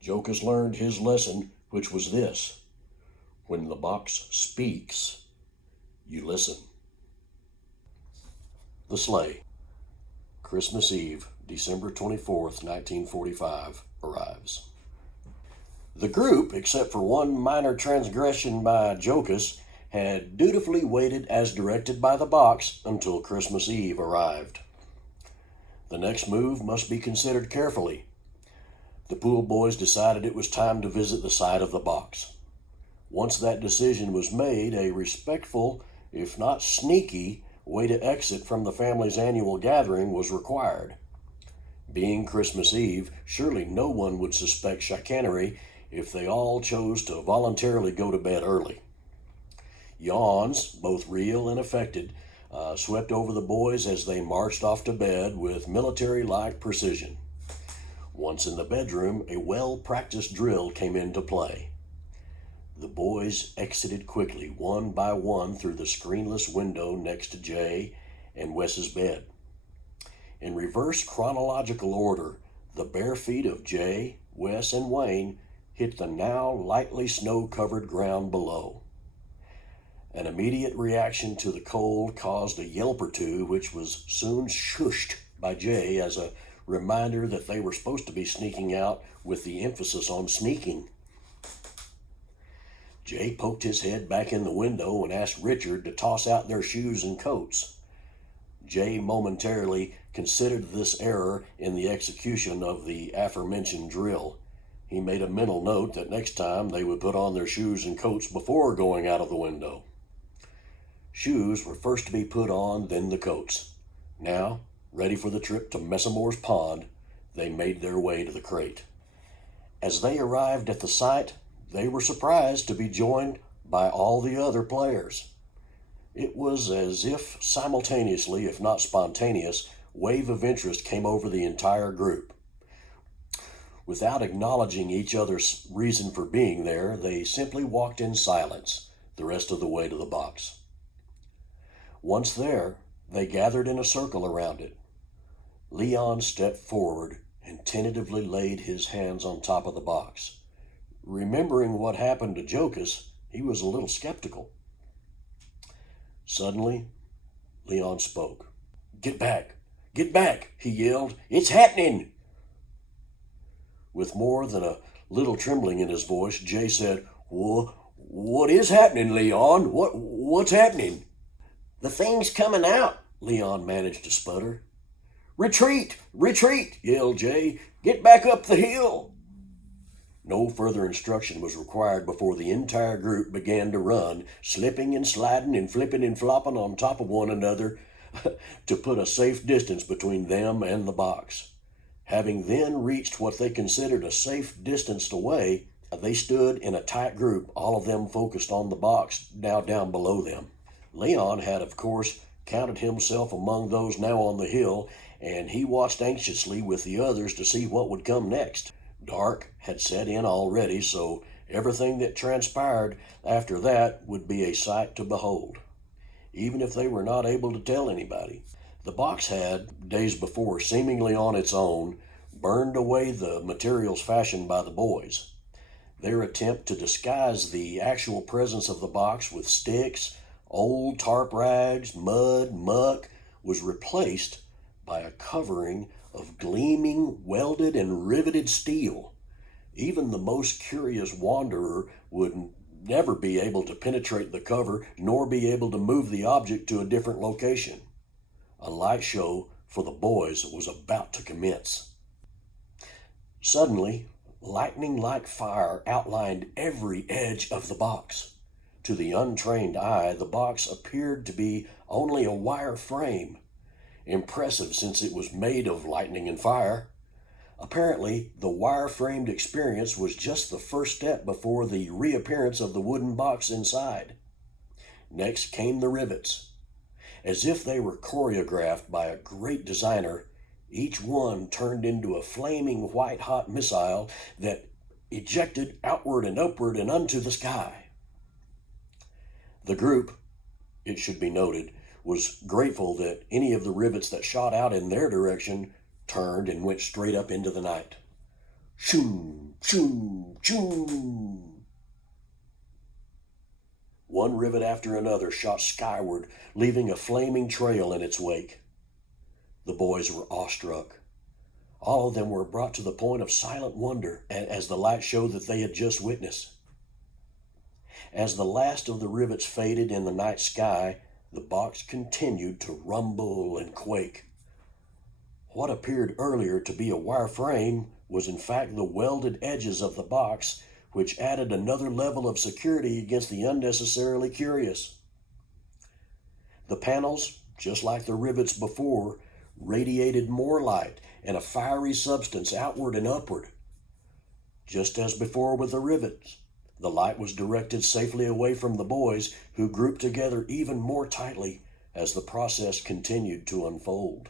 Jocus learned his lesson, which was this: when the box speaks, you listen. The Sleigh. Christmas Eve, December 24th, 1945, arrives. The group, except for one minor transgression by Jocus, had dutifully waited as directed by the box until Christmas Eve arrived. The next move must be considered carefully. The pool boys decided it was time to visit the site of the box. Once that decision was made, a respectful, if not sneaky, way to exit from the family's annual gathering was required. Being Christmas Eve, surely no one would suspect chicanery if they all chose to voluntarily go to bed early. Yawns, both real and affected, swept over the boys as they marched off to bed with military-like precision. Once in the bedroom, a well-practiced drill came into play. The boys exited quickly, one by one, through the screenless window next to Jay and Wes's bed. In reverse chronological order, the bare feet of Jay, Wes, and Wayne hit the now lightly snow-covered ground below. An immediate reaction to the cold caused a yelp or two, which was soon shushed by Jay as a reminder that they were supposed to be sneaking out, with the emphasis on sneaking. Jay poked his head back in the window and asked Richard to toss out their shoes and coats. Jay momentarily considered this error in the execution of the aforementioned drill. He made a mental note that next time they would put on their shoes and coats before going out of the window. Shoes were first to be put on, then the coats. Now, ready for the trip to Messamore's Pond, they made their way to the crate. As they arrived at the site, they were surprised to be joined by all the other players. It was as if simultaneously, if not spontaneous, wave of interest came over the entire group. Without acknowledging each other's reason for being there, they simply walked in silence the rest of the way to the box. Once there, they gathered in a circle around it. Leon stepped forward and tentatively laid his hands on top of the box. Remembering what happened to Jocus, he was a little skeptical. Suddenly, Leon spoke. "Get back! Get back!" he yelled. "It's happening!" With more than a little trembling in his voice, Jay said, What is happening, Leon? What's happening?" "The thing's coming out," Leon managed to sputter. "Retreat! Retreat!" yelled Jay. "Get back up the hill!" No further instruction was required before the entire group began to run, slipping and sliding and flipping and flopping on top of one another to put a safe distance between them and the box. Having then reached what they considered a safe distance away, they stood in a tight group, all of them focused on the box now down below them. Leon had, of course, counted himself among those now on the hill, and he watched anxiously with the others to see what would come next. Dark had set in already, so everything that transpired after that would be a sight to behold, even if they were not able to tell anybody. The box had, days before, seemingly on its own, burned away the materials fashioned by the boys. Their attempt to disguise the actual presence of the box with sticks, old tarp rags, mud, muck, was replaced by a covering of gleaming, welded and riveted steel. Even the most curious wanderer would never be able to penetrate the cover, nor be able to move the object to a different location. A light show for the boys was about to commence. Suddenly, lightning-like fire outlined every edge of the box. To the untrained eye, the box appeared to be only a wire frame. Impressive, since it was made of lightning and fire. Apparently, the wire-framed experience was just the first step before the reappearance of the wooden box inside. Next came the rivets. As if they were choreographed by a great designer, each one turned into a flaming white-hot missile that ejected outward and upward and unto the sky. The group, it should be noted, was grateful that any of the rivets that shot out in their direction turned and went straight up into the night. Shoo, shoo, shoo. One rivet after another shot skyward, leaving a flaming trail in its wake. The boys were awestruck. All of them were brought to the point of silent wonder as the light showed that they had just witnessed. As the last of the rivets faded in the night sky, the box continued to rumble and quake. What appeared earlier to be a wire frame was in fact the welded edges of the box, which added another level of security against the unnecessarily curious. The panels, just like the rivets before, radiated more light and a fiery substance outward and upward. Just as before with the rivets, the light was directed safely away from the boys, who grouped together even more tightly as the process continued to unfold.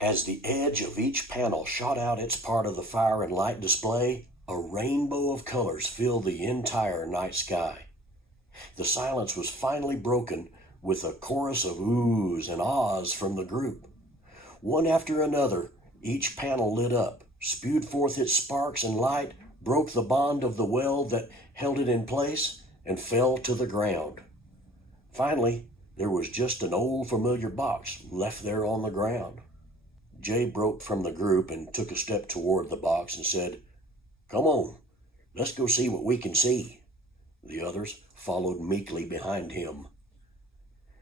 As the edge of each panel shot out its part of the fire and light display, a rainbow of colors filled the entire night sky. The silence was finally broken with a chorus of oohs and ahs from the group. One after another, each panel lit up, spewed forth its sparks and light, broke the bond of the weld that held it in place, and fell to the ground. Finally, there was just an old familiar box left there on the ground. Jay broke from the group and took a step toward the box and said, "Come on, let's go see what we can see." The others followed meekly behind him.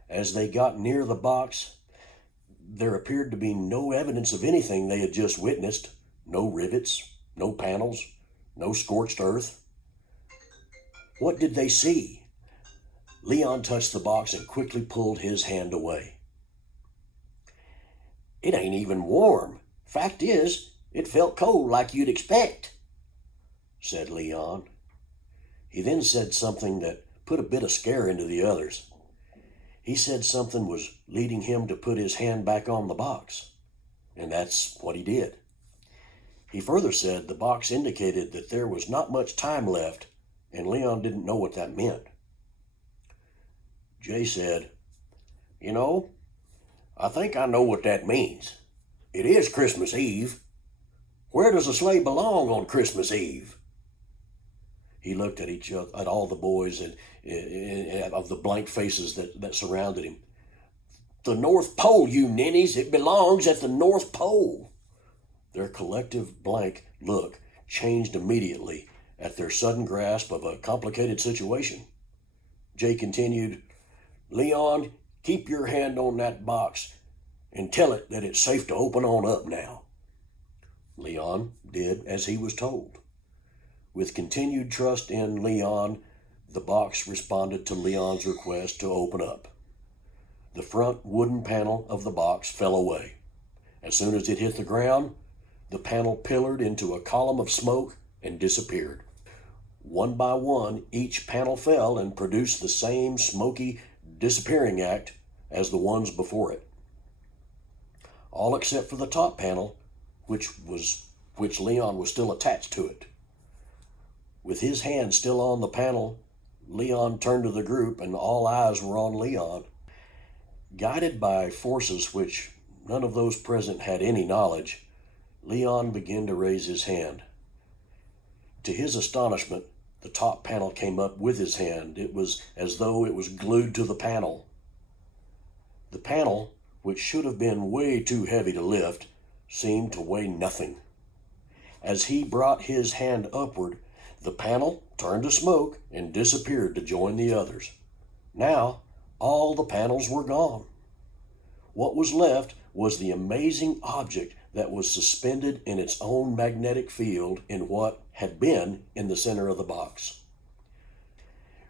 As they got near the box, there appeared to be no evidence of anything they had just witnessed. No rivets, no panels, no scorched earth. What did they see? Leon touched the box and quickly pulled his hand away. "It ain't even warm. Fact is, it felt cold like you'd expect," said Leon. He then said something that put a bit of scare into the others. He said something was leading him to put his hand back on the box, and that's what he did. He further said the box indicated that there was not much time left, and Leon didn't know what that meant. Jay said, "You know, I think I know what that means. It is Christmas Eve. Where does a sleigh belong on Christmas Eve?" He looked at each other, at all the boys, and of the blank faces that surrounded him. "The North Pole, you ninnies. It belongs at the North Pole." Their collective blank look changed immediately at their sudden grasp of a complicated situation. Jay continued, "Leon, keep your hand on that box and tell it that it's safe to open on up now." Leon did as he was told. With continued trust in Leon, the box responded to Leon's request to open up. The front wooden panel of the box fell away. As soon as it hit the ground, the panel pillared into a column of smoke and disappeared. One by one, each panel fell and produced the same smoky disappearing act as the ones before it. All except for the top panel, which Leon was still attached to it. With his hand still on the panel, Leon turned to the group, and all eyes were on Leon. Guided by forces which none of those present had any knowledge, Leon began to raise his hand. To his astonishment, the top panel came up with his hand. It was as though it was glued to the panel. The panel, which should have been way too heavy to lift, seemed to weigh nothing. As he brought his hand upward, the panel turned to smoke and disappeared to join the others. Now, all the panels were gone. What was left was the amazing object that was suspended in its own magnetic field in what had been in the center of the box.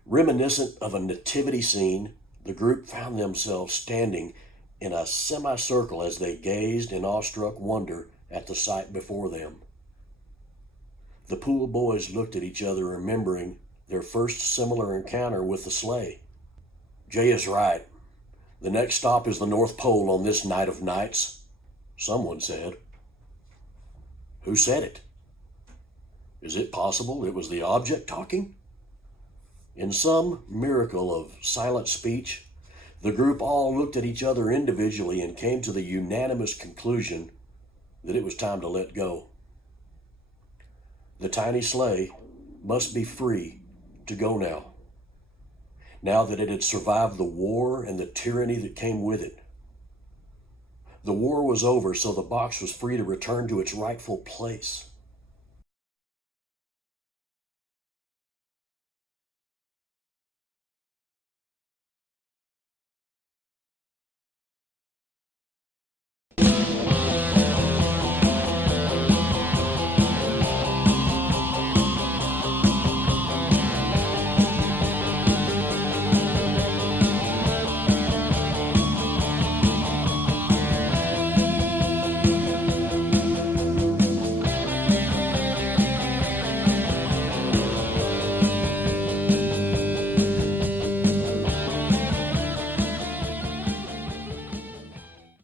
Reminiscent of a nativity scene, the group found themselves standing in a semicircle as they gazed in awestruck wonder at the sight before them. The pool boys looked at each other, remembering their first similar encounter with the sleigh. "Jay is right. The next stop is the North Pole on this night of nights," someone said. Who said it? Is it possible it was the object talking? In some miracle of silent speech, The group all looked at each other individually and came to the unanimous conclusion that it was time to let go. The tiny sleigh must be free to go now that it had survived the war and the tyranny that came with it. The war was over, so the box was free to return to its rightful place.